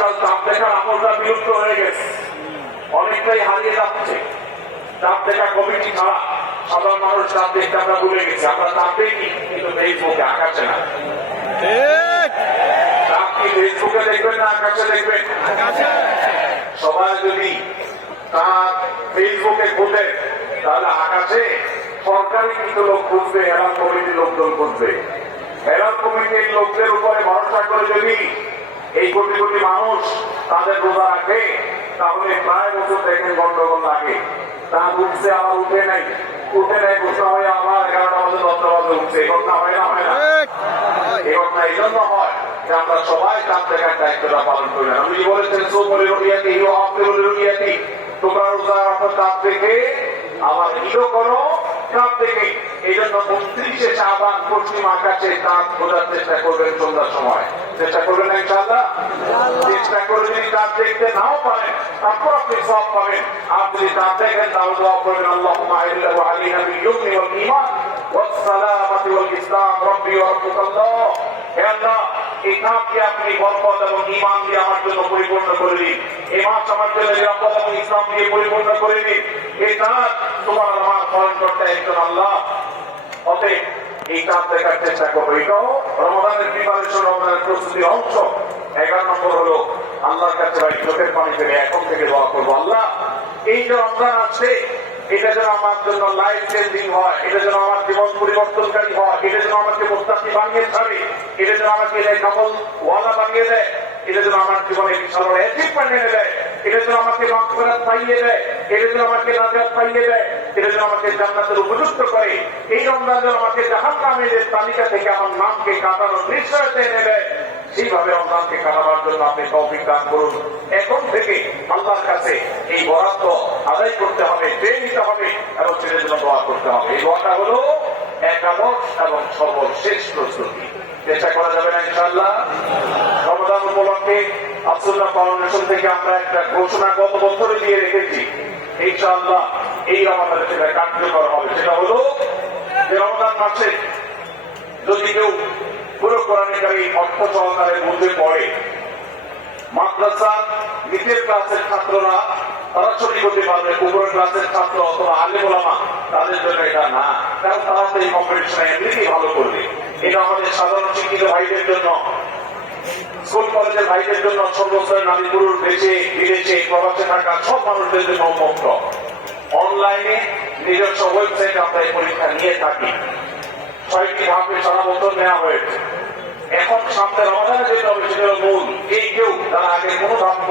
আজকাল চাপ দেখার আমলটা বিলুপ্ত হয়ে গেছে। অনেকটাই হারিয়ে যাচ্ছে। চাপ দেখা কমিটি ছাড়া সাধারণ মানুষ চাপ দেখতে আমরা ভুলে গেছি। আমরা চাপ দেখি কিন্তু ফেসবুকে আকাশে না। চাপ কি ফেসবুকে দেখবেন না আকাশে দেখবেন? সবাই যদি তার ফেসবুকে খুঁজে তাহলে আকাশে সরকারি কিন্তু লোক খুঁজবে হেরাল কমিটির লোকজন খুঁজবে। হেরাল কমিটির লোকদের উপরে ভরসা করে যদি এই কোটি কোটি মানুষ তাদের রোজা রাখে, তাহলে প্রায় বছর দেখেন গন্ডগোল লাগে। তা উঠছে, আবার উঠে নাই। উঠে নাই ঘোষণা হয়ে, আবার এগারোটা বাজে, দশটা বাজে উঠছে। ঘটনা হয় না হয় না। এই ঘটনা এই জন্য হয় আমরা সবাই চাঁদ দেখার দায়িত্বটা পালন করি না। আপনি বলেছেন সো বলে রুটিয়াতি আপনি তোমরা রোজা রাখো চাঁদ দেখে আবার ইও করো চাঁদ দেখে এই জন্য উনত্রিশে শাহবান পশ্চিম আকাশে চাঁদ বোঝার চেষ্টা করবেন সন্ধ্যার সময় চেষ্টা করবেন না ইনশাআল্লাহ চেষ্টা করে যদি চাঁদ দেখতে নাও পারেন তারপর আপনি সব পাবেন আর যদি চাঁদ দেখেন তাহলে দোয়া করবেন আল্লাহ মাহিল্লাহ আলিহা বিল ওয়াল ঈমান والسلامة والإسلام ربي وربك الله হে আল্লাহ এই কাজকে আপনি বরকত এবং ইমান দিয়ে আমার জন্য পরিপূর্ণ করে দিন এই মাস আমার আছে এটা যেন আমার লাইফ চেঞ্জিং হয়, এটা যেন আমার জীবন পরিবর্তনকারী হয়, এটা যেন আমাকে মোস্তাকি বানিয়ে ছাড়ে, এটা যেন আমাকে কামল ওয়ালা বানিয়ে দেয়। এটা যেন আমার জীবনে বিশাল এটা যেন আমাকে পাইয়ে দেয়। এটা যেন আমাকে নাজাত পাইয়ে দেয়। এটা যেন আমাকে জান্নাতের উপযুক্ত করে। এই রমজান যেন আমাকে জাহান নামের তালিকা থেকে আমার নামকে কাটানোর সেইভাবে রমজানকে কাটাবার জন্য আপনি দান করুন। এখন থেকে আল্লাহর কাছে এই বরাদ্দ আদায় করতে হবে নিতে হবে এবং ছেলের জন্য দোয়া করতে হবে। এই দোয়াটা হলো একাদশ এবং সর্বশেষ প্রস্তুতি। চেষ্টা করা যাবে না ইনশাল্লাহ রমজান উপলক্ষে আব্দুল্লাহ ফাউন্ডেশন থেকে আমরা একটা ঘোষণা গত বছরে দিয়ে রেখেছি। ইনশাআল্লাহ এই রমাদানে সেটা কার্যকর হবে। সেটা হলো যে রমজান মাসে যদি কেউ পুরো কোরআনিকারী অর্থ সহকারে মধ্যে পড়ে মাদ্রাসা নিচের ক্লাসের ছাত্ররা তারা ছুটি করতে পারবে উপর ক্লাসের ছাত্র অথবা আলে ওলামা, তাদের জন্য এটা না। কারণ তারা তো এই কম্পিটিশনে এমনিতেই ভালো করবে। এটা আমাদের সাধারণ শিক্ষিত ভাইদের জন্য। স্কুল, কলেজের ভাইদের জন্য সর্বস্তরের নারী পুরুষ দেশে, বিদেশে, প্রবাসে থাকা সব মানুষদের জন্য উন্মুক্ত। অনলাইনে নিজস্ব ওয়েবসাইট আমরা এই পরীক্ষা নিয়ে থাকি। ছয়টি ধাপে সারা বছর নেওয়া হয়েছে। এখন সামনে রমাদানে যেটা হবে, সেটা মূল। এই কেউ তারা আগে কোনো ধাপ